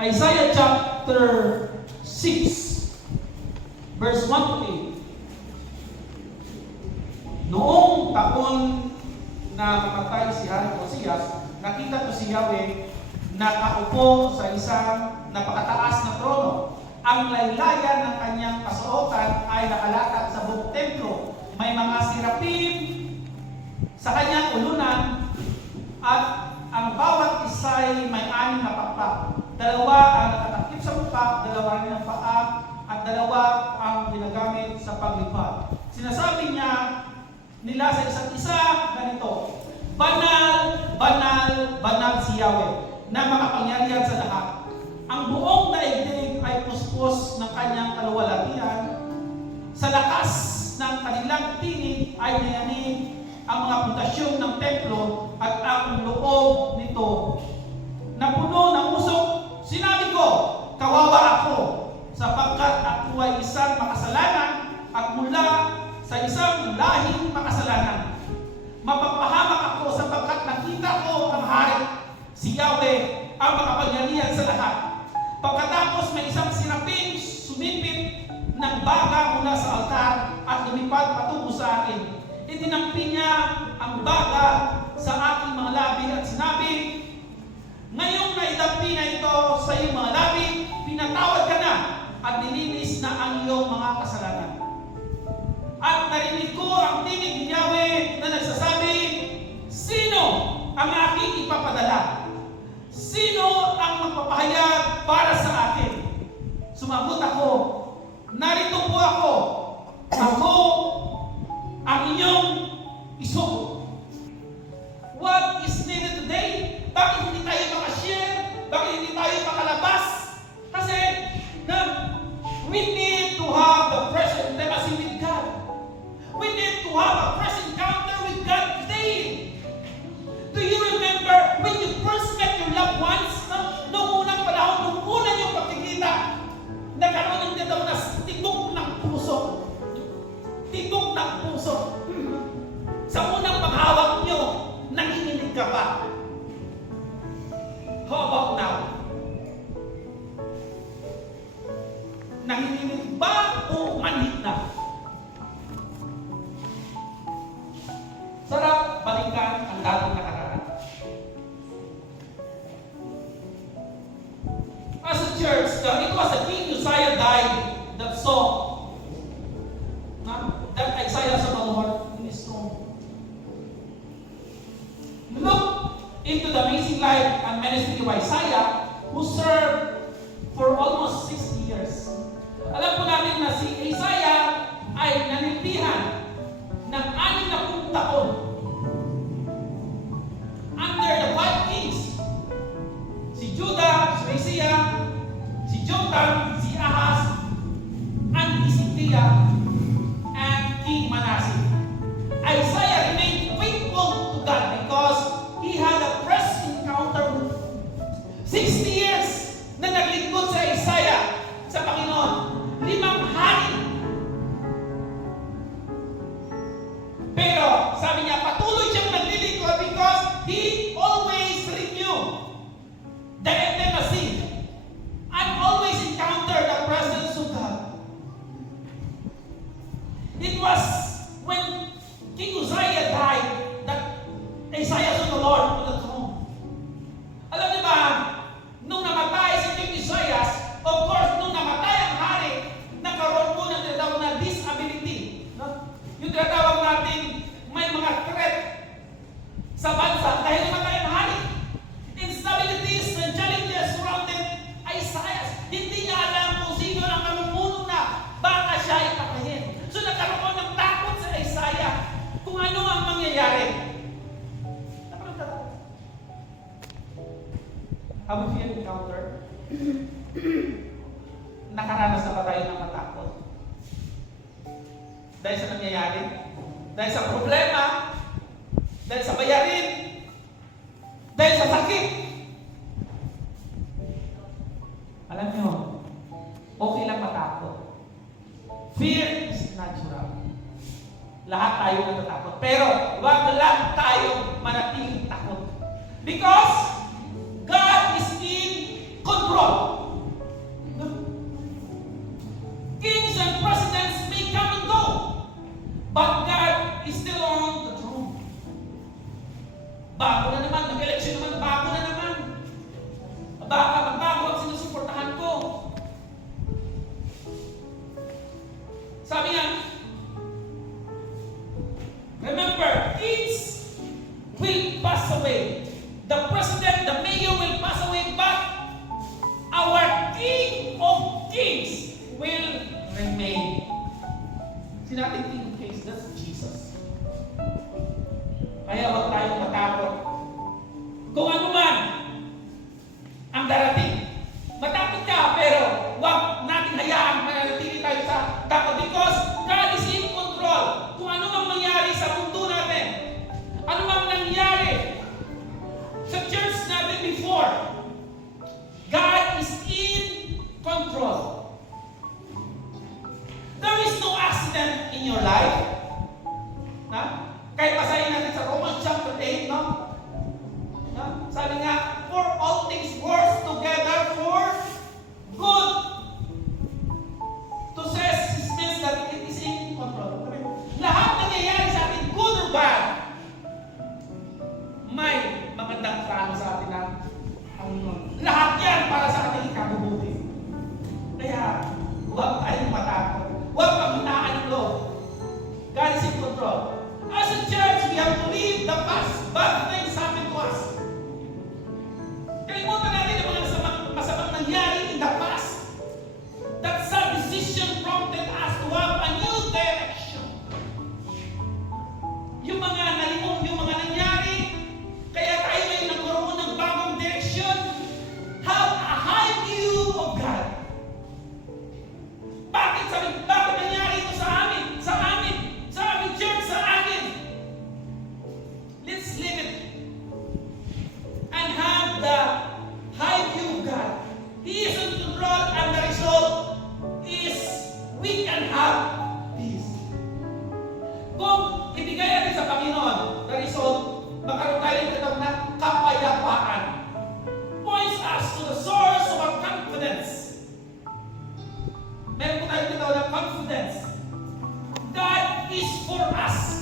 Isaiah chapter 6, verse 1 to 8. Noong taon na namatay si Hari Josias, nakita ko si Yahweh nakaupo sa isang napakataas na trono. Ang laylayan ng kanyang kasuotan ay nakalatag sa buong templo. May mga sirapim sa kanyang ulunan at ang bawat isa'y may 6 na pakpak. 2 ang nakatakip sa mukha, 2 rin ang paa, at 2 ang ginagamit sa paglipad. Sinasabi nila sa isa't isa ganito, Banal, banal, banal si Yahweh, na makapangyarihan sa lahat. Ang buong daigdig ay puspos ng kanyang kaluwalhatian. Sa lakas ng kanilang tinig ay nayanig ang mga pundasyon ng templo at ang loob nito napuno ng usok. Sinabi ko, kawawa ako, sapagkat ako ay isang makasalanan at mula sa isang lahing makasalanan. Mapapahamak ako sapagkat nakita ko ang hari, si Yahweh, ang makapangyarihan sa lahat. Pagkatapos may isang sinapin sumipit ng baga mula sa altar at lumipad patungo sa akin. Itinampi niya ang baga sa aking mga labi at sinabi, ngayong naidampi na ito sa iyong mga labi, pinatawad ka na at nilinis na ang iyong mga kasalanan. At narinig ko ang tinig ni Yahweh na nagsasabi, sino ang aking ipapadala? Sino ang magpapahayag para sa akin? Sumagot ako, narito po ako. Ako ang inyong isugo. What is needed today? Bakit hindi tayo makashare? Bakit hindi tayo makalabas? Kasi we need to have the present intimacy with God. We need to have a fresh encounter with God daily. Do you remember when you first met your loved ones? Noong unang panahon, noong unang yung pagkikita, nagkaroon din daw na tibok ng puso. Tibok ng puso. Sa unang paghawak nyo, nanginginig ka pa. How about now? Nanginginig ba o manhid na? Sarap balikan ang dating nakaraan. As a church, it was the King Uzziah died that saw that Isaiah saw the Lord in his throne. Look into the amazing life and ministry of Isaiah, who served for almost 60 years. Alam po natin na si Isaiah ay nanimpihan ng 60 taon under the 5 kings. Si Judah, si Hosea, si Jotham, si Ahaz, and Hezekiah, and King Manasseh. Isaiah remained faithful to God because he had a fresh encounter with 60 years na naglingkod si Isaiah sa Panginoon. 5 hari. Pero sabi niya, patuloy siyang naglilingkod because he always renewed the intimacy and always encountered the presence of God. It was when King Uzziah died that Isaiah saw the Lord on the throne. Alam niyo ba, nung namatay si King Uzziah, of course, nung namatay ang hari, nagkaroon po ng tinatawag na disability. No? Yung tinatawag natin, may mga threat sa bansa dahil namatay ang hari. Instabilities and challenges surrounded Isaiah. Hindi niya alam kung sino ang namumuno na baka siya ay patayin. So nagkaroon ng takot sa Isaiah kung ano ang mangyayari. Have you encountered? Nakaranas na ba tayo ng matakot? Dahil sa nangyayari? Dahil sa problema? Dahil sa bayarin? Dahil sa sakit? Alam nyo, okay lang matakot. Fear is natural. Lahat tayo natatakot. Pero, wag lang tayo manatiling takot. Because God is in control. throne. Kings and presidents may come and go, but God is still on the throne. Bago na naman, mag-election naman, bago na naman. Baka magbago ang sinusuportahan ko. Sabi niya, remember, kings will pass away. The president, the mayor will pass away, but our King of Kings will remain. Sinating King of Kings, that's Jesus. Kaya huwag tayong matakot. Kung ano man ang darating. Matakot ka, pero huwag natin hayaan mananatili tayo sa takot because God is in control. Kung ano mang mangyari sa mundo natin, ano mang nangyari sa church natin before, God is in control. There is no accident in your life. Na? Kahit basahin natin sa Romans chapter 8, no? Na? Sabi nga, for all things work together for good. To says, it means that it is in control. Lahat nangyayari sa atin, good or bad, may magandang plano sa atin ng Panginoon. Lahat yan para sa ating ikabubuti. Kaya, huwag tayong matakot. Huwag paghinaan ng loob. God is in control. As a church, we have to leave the past. Bad things happen to us. Kalimutan natin ang mga masamang nangyari in the past. That some decision prompted us to have a new direction. Yung mga nalimong, yung mga nangyari, kaya tayo ngayon nagkaroon ng bagong direction. Have a high view of God. Bakit nangyari ito sa amin? Sa aming church, sa akin. Let's live it. And have the high view of God. He is in control and the result is we can have peace. Kung ibigay natin sa Panginoon, the result, magkaroon tayo ng tinatawag na kapayapaan. Points us to the source of our confidence. Meron po tayo tinatawag na confidence. God is for us.